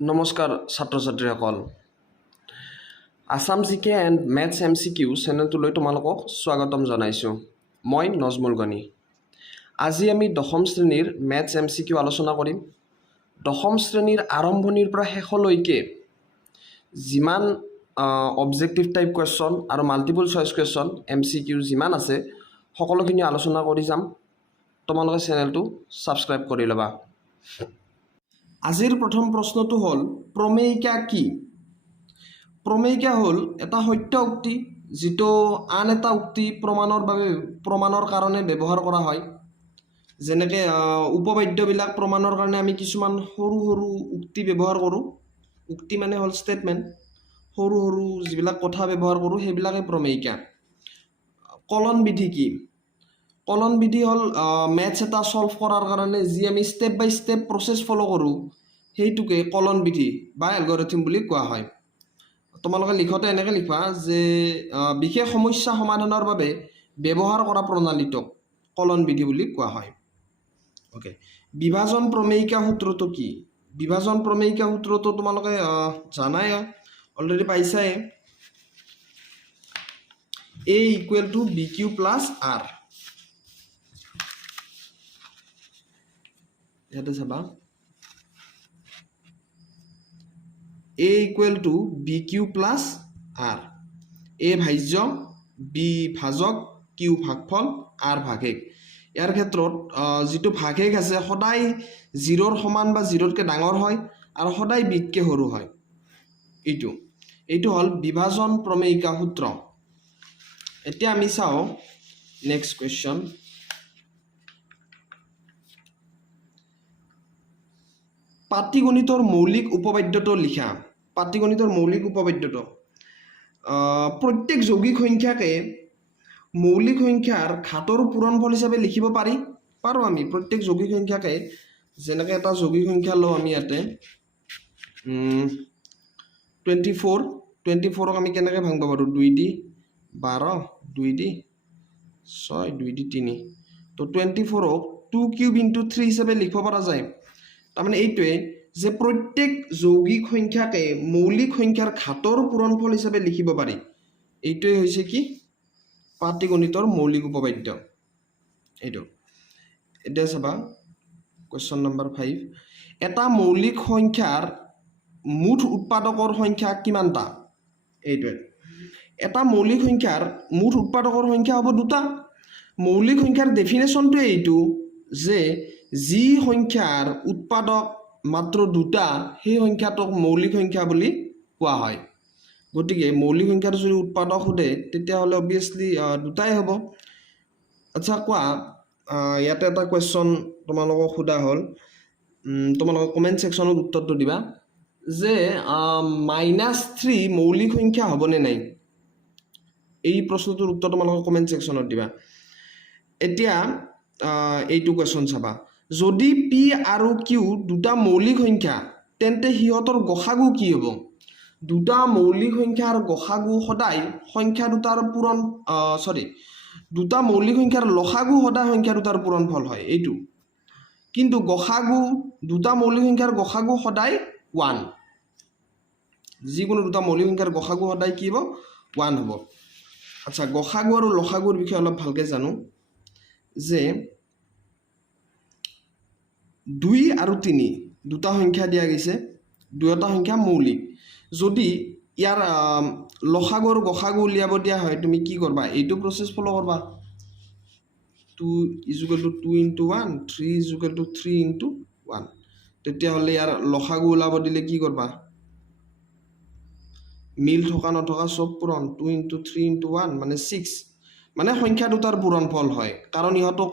নমস্কাৰ ছাত্ৰ ছাত্ৰীসকল আসাম জিকে এণ্ড মেথছ MCQ চেনেলটোলৈ তোমালোকক স্বাগতম জনাইছোঁ মই নজমুল গনি আজি আমি দশম শ্ৰেণীৰ মেথছ MCQ আলোচনা কৰিম দশম শ্ৰেণীৰ আৰম্ভণিৰ পৰা শেষলৈকে যিমান অবজেক্টিভ টাইপ কুৱেশ্যন আৰু মাল্টিপল চইচ কুৱেশ্যন MCQ যিমান আছে সকলোখিনি আলোচনা কৰি যাম তোমালোকে চেনেলটো সাবস্ক্ৰাইব কৰি ল'বা আজিৰ প্ৰথম প্ৰশ্নটো হ'ল প্ৰমেয়িকা কি প্ৰমেয়িকা হ'ল এটা সত্য উক্তি যেটো আন এটা উক্তি প্ৰমাণৰ কাৰণে ব্যৱহাৰ কৰা হয় যেনেকৈ উপবাদ্যবিলাক প্ৰমাণৰ কাৰণে আমি কিছুমান সৰু সৰু উক্তি ব্যৱহাৰ কৰোঁ উক্তি মানে হ'ল ষ্টেটমেণ্ট সৰু সৰু যিবিলাক কথা ব্যৱহাৰ কৰোঁ সেইবিলাকে প্ৰমেয়িকা কলন বিধি কি কলন বিধি হ'ল মেথছ এটা সলভ কৰাৰ কাৰণে যি আমি ষ্টেপ বাই ষ্টেপ প্ৰচেছ ফলো কৰোঁ সেইটোকে কলন বিধি বা এলগৰিথম বুলি কোৱা হয় তোমালোকে লিখতে এনেকৈ লিখবা যে বিশেষ সমস্যা সমাধানৰ বাবে ব্যৱহাৰ কৰা প্ৰণালীটোক কলন বিধি বুলি কোৱা হয় ওকে বিভাজন প্ৰমেয়িকা সূত্ৰটো কি বিভাজন প্ৰমেয়িকা সূত্ৰটো তোমালোকে জানাই অলৰেডি পাইছাই A = BQ + R ইয়াতে চাবা A = BQ + R A ভাজ্য B ভাজক Q ভাগফল R ভাগশেষ ইয়াৰ ক্ষেত্ৰত যেটো ভাগশেষ আছে সদায় 0ৰ সমান বা 0তকৈ ডাঙৰ হয় আৰু সদায় বিতকৈ সৰু হয় এইটো হ'ল বিভাজন প্ৰমেয়িকা সূত্ৰ এতিয়া আমি চাও নেক্সট কোৱেশ্চন পাটিগণিতৰ মৌলিক উপপাদ্যটো লিখা পাটিগণিতৰ মৌলিক উপপাদ্যটো প্ৰত্যেক যৌগিক সংখ্যাকে মৌলিক সংখ্যাৰ ঘাতৰ পূৰণফল হিচাপে লিখিব পাৰো আমি প্ৰত্যেক যৌগিক সংখ্যাকে যেনেকৈ এটা যৌগিক সংখ্যা লওঁ আমি ইয়াতে 24ক আমি কেনেকৈ ভাঙিব পাৰোঁ 2 দি 12 2 দি 6 2 দি 3 তো 24ক 2³ × 3 হিচাপে লিখিব পৰা যায় তাৰমানে এইটোৱে যে প্ৰত্যেক যৌগিক সংখ্যাকে মৌলিক সংখ্যাৰ ঘাতৰ পূৰণফল হিচাপে লিখিব পাৰি এইটোৱে হৈছে কি পাটিগণিতৰ মৌলিক উপপাদ্য এইটো এতিয়া চাবা কোৱেশ্চন নম্বৰ 5 এটা মৌলিক সংখ্যাৰ মুঠ উৎপাদকৰ সংখ্যা কিমানটা এইটোৱে এটা মৌলিক সংখ্যাৰ মুঠ উৎপাদকৰ সংখ্যা হ'ব দুটা মৌলিক সংখ্যাৰ ডেফিনেশ্যনটো এইটো যে যি সংখ্যাৰ উৎপাদক মাত্ৰ দুটা সেই সংখ্যাটোক মৌলিক সংখ্যা বুলি কোৱা হয় গতিকে মৌলিক সংখ্যাৰ যদি উৎপাদক সোধে তেতিয়াহ'লে অবভিয়াছলি দুটাই হ'ব আচ্ছা কোৱা ইয়াতে এটা কোৱেশ্চন তোমালোকক সোধা হ'ল তোমালোকে কমেণ্ট ছেকশ্যনত উত্তৰটো দিবা যে -3 মৌলিক সংখ্যা হ'বনে নাই এই প্ৰশ্নটোৰ উত্তৰ তোমালোকে কমেণ্ট ছেকশ্যনত দিবা এতিয়া এইটো কোৱেশ্চন চাবা যদি P আৰু Q দুটা মৌলিক সংখ্যা তেন্তে সিহঁতৰ গসাগু কি হ'ব দুটা মৌলিক সংখ্যাৰ গসাগু সদায় সংখ্যা দুটাৰ পূৰণ দুটা মৌলিক সংখ্যাৰ লসাগু সদায় সংখ্যা দুটাৰ পূৰণফল হয় এইটো কিন্তু গসাগু দুটা মৌলিক সংখ্যাৰ গসাগু সদায় 1 যিকোনো দুটা মৌলিক সংখ্যাৰ গসাগু সদায় কি হ'ব 1 হ'ব আচ্ছা গসাগু আৰু লসাগুৰ বিষয়ে অলপ ভালকৈ জানো যে 2 আৰু 3 দুটা সংখ্যা দিয়া গৈছে দুটা সংখ্যা মৌলিক যদি ইয়াৰ লসাগু আৰু গসাগু উলিয়াব দিয়া হয় তুমি কি কৰবা এইটো প্ৰচেছ ফলো কৰবা 2 = 2 × 1 3 = 3 × 1 তেতিয়াহ'লে ইয়াৰ লসাগু ওলাব দিলে কি কৰবা মিল থকা নথকা সব পূৰণ 2 × 3 × 1 মানে 6 মানে সংখ্যা দুটাৰ পূৰণফল হয় কাৰণ ইহঁতক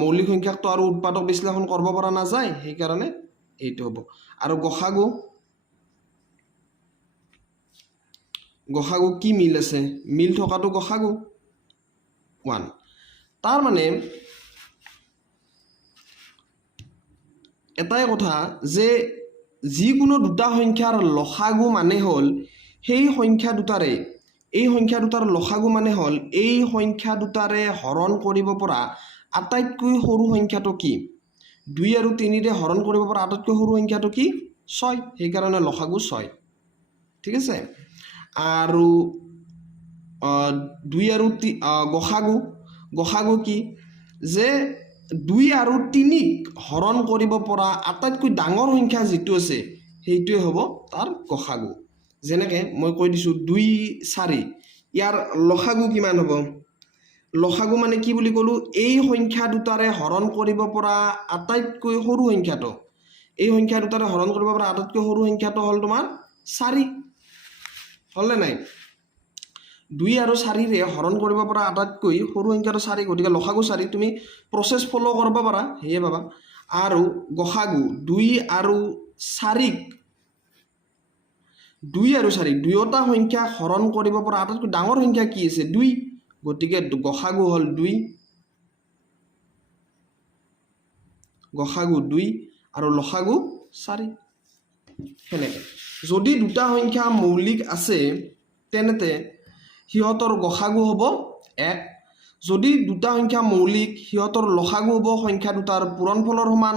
মৌলিক সংখ্যাকটো আৰু উৎপাদক বিশ্লেষণ কৰিব পৰা নাযায় সেইকাৰণে এইটো হ'ব আৰু গসাগু কি মিল আছে মিল থকাটো গসাগু 1 তাৰ মানে এটাই কথা যে যিকোনো দুটা সংখ্যাৰ লসাগু মানে হ'ল সেই সংখ্যা দুটাৰে এই সংখ্যা দুটাৰ লসাগু মানে হ'ল এই সংখ্যা দুটাৰে হৰণ কৰিব পৰা আটাইতকৈ সৰু সংখ্যাটো কি 2 আৰু 3 ৰে হৰণ কৰিব পৰা আটাইতকৈ সৰু সংখ্যাটো কি 6 সেইকাৰণে লসাগু 6 ঠিক আছে আৰু 2 আৰু গসাগু কি যে 2 আৰু 3 হৰণ কৰিব পৰা আটাইতকৈ ডাঙৰ সংখ্যা যেটো আছে সেইটোৱে হ'ব তাৰ গসাগু যেনেকৈ মই কৈ দিছো 2 4 ইয়াৰ লসাগু কিমান হ'ব লসাগু মানে কি বুলি কলো এই সংখ্যা দুটাৰে হৰণ কৰিব পৰা আটাইতকৈ সৰু সংখ্যাটো এই সংখ্যা দুটাৰে হৰণ কৰিব পৰা আটাইতকৈ সৰু সংখ্যাটো হ'ল তোমাৰ 4 হলনে নাই 2 আৰু 4 ৰে হৰণ কৰিব পৰা আটাইতকৈ সৰু সংখ্যাটো 4 গতিকে লসাগু 4 তুমি প্ৰসেস ফলো কৰিব পাৰা হেয়ে বাবা আৰু গসাগু 2 আৰু 4 দুয়োটা সংখ্যা হৰণ কৰিব পৰা আটাইতকৈ ডাঙৰ সংখ্যা কি আছে 2 গতিকে গসাগু হল 2 আৰু লসাগু 4 হেনেকে যদি দুটা সংখ্যা মৌলিক আছে তেনতে হিহতৰ গসাগু হ'ব 1 যদি দুটা সংখ্যা মৌলিক হিহতৰ লসাগু হ'ব সংখ্যা দুটাৰ পূৰণফলৰ সমান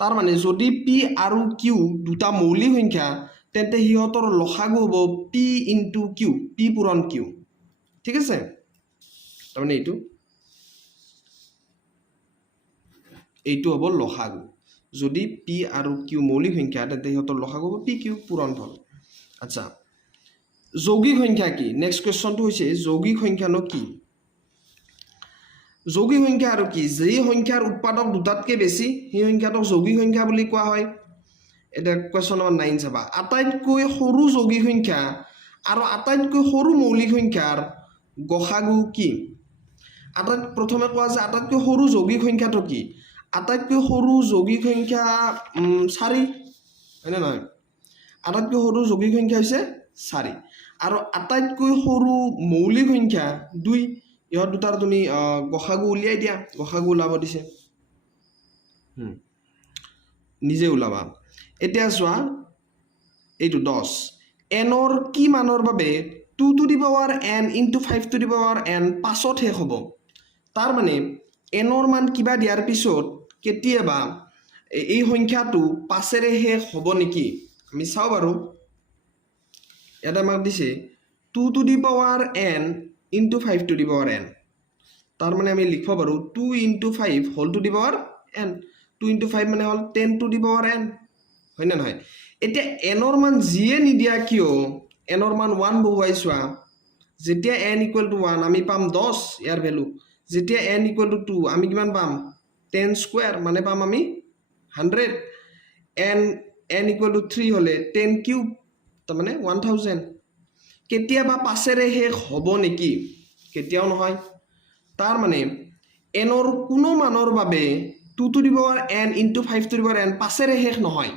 তাৰ মানে যদি p আৰু q দুটা মৌলিক সংখ্যা তেন্তে হিহতৰ লসাগু হ'ব p * q p পূৰণ q ঠিক আছে তাৰ মানে এইটো হ'ব লসাগু যদি p আৰু q মৌলিক সংখ্যা তেন্তে হিহতৰ লসাগু হ'ব p q পূৰণফল আচ্ছা যৌগিক সংখ্যা কি নেক্সট কোৱেশ্চনটো হৈছে যৌগিক সংখ্যানো কি যৌগিক সংখ্যা আৰু কি যে সংখ্যাৰ উৎপাদক দুটাতকৈ বেছি সেই সংখ্যাটোক যৌগিক সংখ্যা বুলি কোৱা হয় এটা কোৱেশ্চন নম্বৰ 9 চাবা আটাইতকৈ সৰু যৌগিক সংখ্যা আৰু আটাইতকৈ সৰু মৌলিক সংখ্যাৰ গসাগু কি প্ৰথমে কোৱা যে আটাইতকৈ সৰু যৌগিক সংখ্যাটো কি আটাইতকৈ সৰু যৌগিক সংখ্যা 4 হয়নে নহয় আটাইতকৈ সৰু যৌগিক সংখ্যা হৈছে 4 আৰু আটাইতকৈ সৰু মৌলিক সংখ্যা 2 ইহত দুটাৰ তুমি গসাগু উলিয়াই দিয়া গসাগু ওলাব দিছে নিজে ওলাবা এতিয়া চোৱা এইটো 10 nৰ কি মানৰ বাবে 2 to the power n into 5 to the power n 5ত শেষ হ'ব তাৰ মানে nৰ মান কিবা দিয়াৰ পিছত কেতিয়াবা এই সংখ্যাটো 5ৰে শেষ হ'ব নেকি আমি চাও বাৰু এটা আমাক দিছে 2 to the power n into 5 to the power n তাৰ মানে আমি লিখব পাৰো 2 into 5 whole to the power n 2 into 5 মানে হল 10 to the power n হয় না নহয় এতিয়া nৰ মান জিয়ে নিদিয়া কিয় nৰ মান 1 বহুৱাই চোৱা যেতিয়া n = 1 আমি পাম 10 ইয়াৰ ভ্যালু যেতিয়া n = 2 আমি কিমান পাম 10 স্কয়াৰ মানে পাম আমি 100 n = 3 হলে 10 কিউব তাৰ মানে 1000 কেতিয়াবা 5ৰে শেষ হ'ব নেকি কেতিয়াও নহয় তাৰ মানে nৰ কোনো মানৰ বাবে 2 to the power n into 5 to the power n 5ৰে শেষ নহয়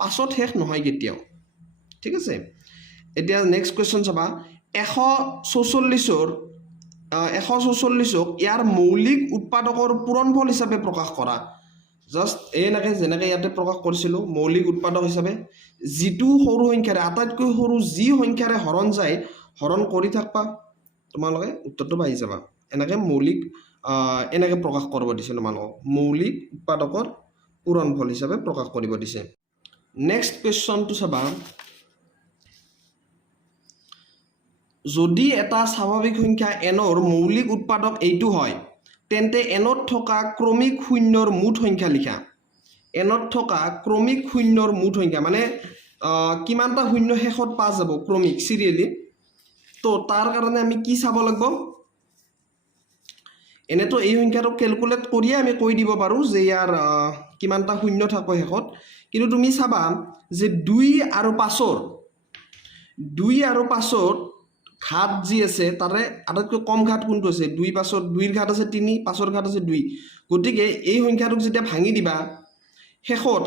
5ত শেষ নহয় কেতিয়াও ঠিক আছে এতিয়া নেক্সট কোৱেশ্চন চাবা 144ক ইয়াৰ মৌলিক উৎপাদকৰ পূৰণফল হিচাপে প্ৰকাশ কৰা জাস্ট এনেকৈ যেনেকৈ ইয়াতে প্ৰকাশ কৰিছিলো মৌলিক উৎপাদক হিচাপে যিটো সৰু সংখ্যাৰে আটাইতকৈ সৰু যি সংখ্যাৰে হৰণ যায় হৰণ কৰি থাকবা তোমালোকে উত্তৰটো পাই যাবা এনেকৈ মৌলিক এনেকৈ প্ৰকাশ কৰিব দিছে তোমালোকক মৌলিক উৎপাদকৰ পূৰণফল হিচাপে প্ৰকাশ কৰিব দিছে নেক্সট কোৱেশ্চনটো চাবা যদি এটা স্বাভাৱিক সংখ্যা nৰ মৌলিক উৎপাদক এইটো হয় তেন্তে nত থকা ক্ৰমিক শূন্যৰ মুঠ সংখ্যা লিখা nত থকা ক্ৰমিক শূন্যৰ মুঠ সংখ্যা মানে কিমানটা শূন্য শেষত পা যাব ক্ৰমিক সিৰিয়ালি তো তাৰ কাৰণে আমি কি চাব লাগিব এনেতো এই সংখ্যাটো ক্যালকুলেট কৰিয়ে আমি কৈ দিব পাৰো যে ইয়াৰ কিমানটা শূন্য থাকব শেষত কিন্তু তুমি চাবা যে 2 আৰু 5ৰ ঘাত যি আছে তাৰে আটাইতকৈ কম ঘাত কোনটো আছে 2 5ৰ 2ৰ ঘাত আছে 3 5ৰ ঘাত আছে 2 গতিকে এই সংখ্যাটোক যেতিয়া ভাঙি দিবা শেষত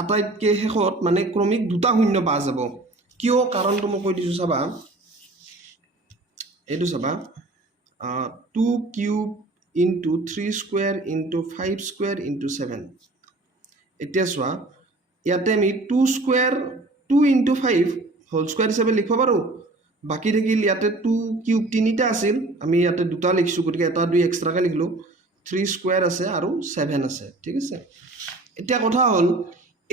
আটাইতকৈ শেষত মানে ক্ৰমিক দুটা শূন্য পা যাব কিয় কাৰণটো মই কৈ দিছো চাবা এইটো চাবা 2 cube into 3 square into 5 square into 7 এতিয়া চোৱা ইয়াতে আমি 2 square 2 into 5 whole square হিচাপে লিখব পাৰো বাকি থাকিল ইয়াতে 2 কিউব তিনিটা আছিল আমি ইয়াতে দুটা লিখছো গতিকে এটা 2 এক্সট্ৰাকে লিখলো 3 square আছে আৰু 7 আছে ঠিক আছে এতিয়া কথা হল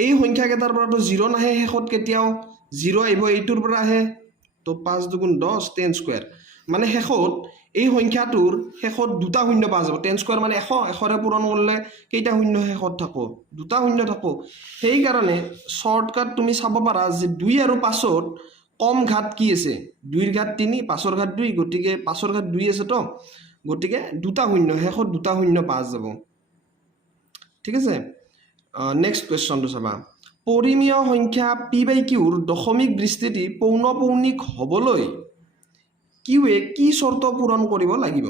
এই সংখ্যা কেইটাৰ পৰাটো 0 নাহে শেষত কেতিয়াও 0 আহিব এইটোৰ পৰা আহে তো 5 দুগুণ 10 10 স্কয়াৰ মানে শেষত এই সংখ্যাটোৰ শেষত দুটা শূন্য পা যাব 10 স্কয়াৰ মানে 100 100 পূৰণ কৰিলে কেইটা শূন্য শেষত থাকো দুটা শূন্য থাকো সেই কাৰণে শৰ্টকাট তুমি চাব পাৰা যে 2 আৰু 5ত কম ঘাত কি আছে 2 ৰ ঘাত 3 5ৰ ঘাত 2 গতিকে 5ৰ ঘাত 2 আছে তো গতিকে দুটা শূন্য শেষত দুটা শূন্য পা যাব ঠিক আছে নেক্সট কোৱেশ্চনটো চাবা পৰিমেয় সংখ্যা p/q ৰ দশমিক বিস্তৃতি পৌনঃপৌনিক হ'বলৈ কিউৱে কি শৰ্ত পূৰণ কৰিব লাগিব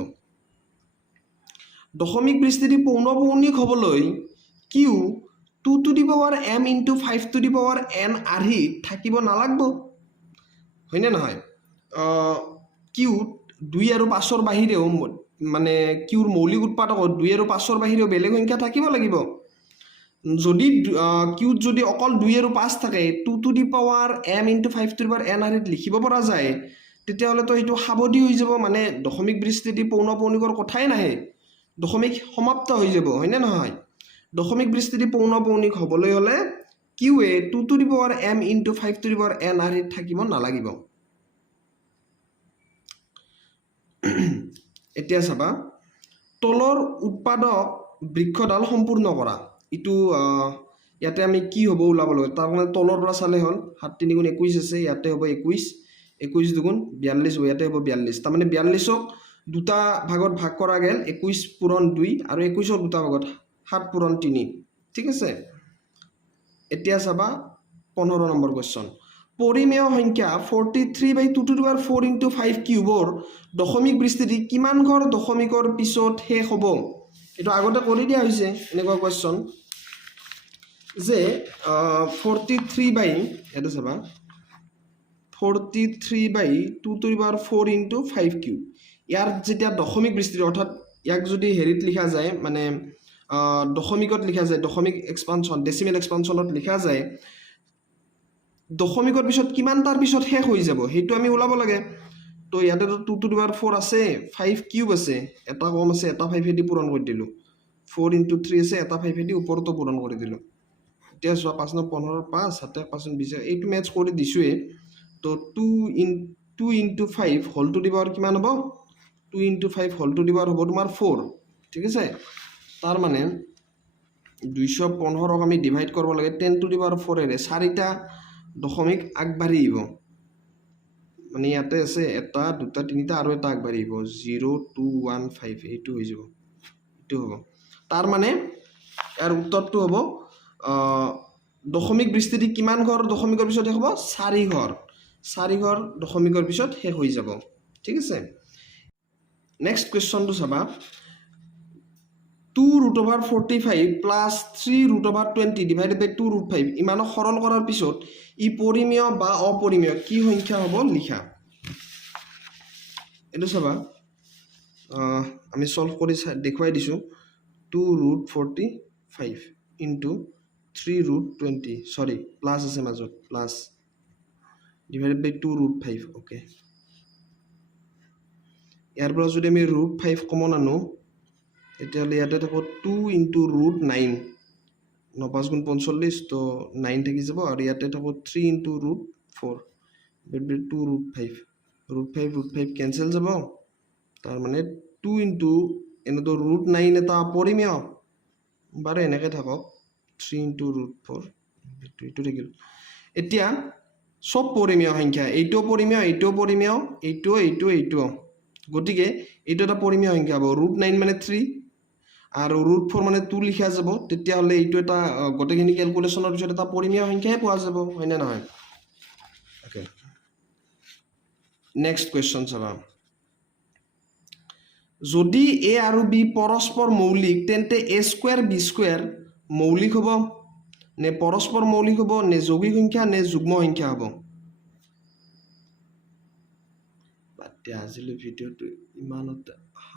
দশমিক বিস্তৃতি পৌনঃপৌনিক হ'বলৈ Q 2 to the power m into 5 to the power n আৰ্হিত থাকিব নালাগব হয়নে নহয় কিউ 2 আৰু 5ৰ বাহিৰেও মানে কিউৰ মৌলিক উৎপাদক 2 আৰু 5ৰ বাহিৰেও বেলেগ সংখ্যা থাকিব লাগিব যদি কিউত যদি অকল 2 আৰু 5 থাকে 2 to the power m into 5 to the power n আৰ্হিত লিখিব পৰা যায় তেতিয়াহ'লে তো এইটো সাবধি হৈ যাব মানে দশমিক বিস্তৃতি পৌনঃপৌনিকৰ কথাই নাহে দশমিক সমাপ্ত হৈ যাব হয়নে নহয় দশমিক বিস্তৃতি পৌনঃপৌনিক হ'বলৈ হলে কিউৱে 2 to the power m into 5 to the power n আৰ্হিত থাকিব নালাগিব এতিয়া চাবা তলৰ উৎপাদক বৃক্ষডাল সম্পূৰ্ণ কৰা ইটো ইয়াতে আমি কি হ'ব ওলাব লাগে তাৰ মানে তলৰ পৰা চালে হ'ল 7 3 গুণ 21 আছে ইয়াতে হ'ব 21 21 দুগুণ 42 ইয়াতে হ'ব 42 তাৰ মানে 42ক দুটা ভাগত ভাগ কৰা গেল 21 পূৰণ 2 আৰু 21ৰ দুটা ভাগত 7 পূৰণ 3 ঠিক আছে এতিয়া চাবা 15 নম্বৰ কোৱেশ্চন পৰিমেয় সংখ্যা 43/2 to the power 4 into 5 কিউবৰ দশমিক বিস্তৃতি কিমান ঘৰ দশমিকৰ পিছত শেষ হ'ব এটা আগতে কৰি দিয়া হৈছে এনেকুৱা কোৱেশ্চন যে 43 এটা চাবা 43/2 to the power 4 into 5 cube ইয়াৰ যেতিয়া দশমিক বিস্তৃতি অৰ্থাৎ ইয়াক যদি হেৰিত লিখা যায় মানে দশমিকত লিখা যায় দশমিক এক্সপানশন ডেসিমেল এক্সপানশনত লিখা যায় দশমিকৰ পিছত কিমান তাৰ পিছত শেষ হৈ যাব হেতু আমি ওলাব লাগে তো ইয়াতে তো 2 to the power 4 আছে 5 কিউব আছে এটা কম আছে এটা 5 এদি পূৰণ কৰি দিলো 4 into 3 আছে এটা 5 এদি ওপৰতো পূৰণ কৰি দিলো এতিয়া সোৱা 5 ন 15 5 7 5 20 এইটো ম্যাচ কৰি দিছোৱে তো 2 into 5 whole to the power কিমান হ'ব 2 into 5 whole to the power হ'ব তোমাৰ 4 ঠিক আছে তাৰ মানে 215ক আমি ডিভাইড কৰিব লাগে 10 to the power 4 এৰে চাৰিটা দশমিক আগবাঢ়ি আহিব মানে ইয়াতে আছে এটা দুটা তিনিটা আৰু এটা আগবাঢ়ি আহিব 0 2 1 5 এইটো হৈ যাব এইটো হ'ব তাৰ মানে ইয়াৰ উত্তৰটো হ'ব দশমিক বিস্তৃতি কিমান ঘৰ দশমিকৰ পিছত শেষ হ'ব 4 ঘৰ দশমিকৰ পিছত শেষ হৈ যাব ঠিক আছে নেক্সট কোৱেশ্চনটো চাবা 2√45 plus 3√20 divided by 2√5 ইমানক সৰল কৰাৰ পিছত ই পৰিমেয় বা অপৰিমেয় কি সংখ্যা হ'ব লিখা এটো চাবা আমি সলভ কৰি দেখুৱাই দিছো 2√45 into 3√20 সৰি প্লাস আছে মাজত প্লাস divided by 2√5 ওকে ইয়াৰ পৰা যদি আমি √5 কমন আনো এতিয়ালে ইয়াতে থাকো 2 into √9 9 5 গুণ 45 তো 9 থাকি যাব আৰু ইয়াতে থাকো 3 into √4 divided by 2√5 √5 ক্যান্সেল যাব তাৰ মানে 2 into এনটো √9 এটা পৰিমেয় বাৰে এনেকে থাকক 3 into √4 এইটো থাকিল এতিয়া সব পৰিমেয় সংখ্যা এইটো পৰিমেয় এইটো গতিকে এইটো এটা পৰিমেয় সংখ্যা হ'ব √9 মানে 3 আৰু √4 মানে 2 লিখা যাব তেতিয়া হলে এইটো এটা গটেখিনি ক্যালকুলেশনৰ পিছত এটা পৰিমেয় সংখ্যাই পোৱা যাব হয় না নহয় ওকে নেক্সট কোৱেশ্চন চাবা যদি a আৰু b পৰস্পৰ মৌলিক তেন্তে a² b² মৌলিক হ'ব নে পৰস্পৰ মৌলিক হ'ব নে যৌগিক সংখ্যা নে যুগ্ম সংখ্যা হ'ব বাতিয়া আজিলৈ ভিডিওটো ইমানতে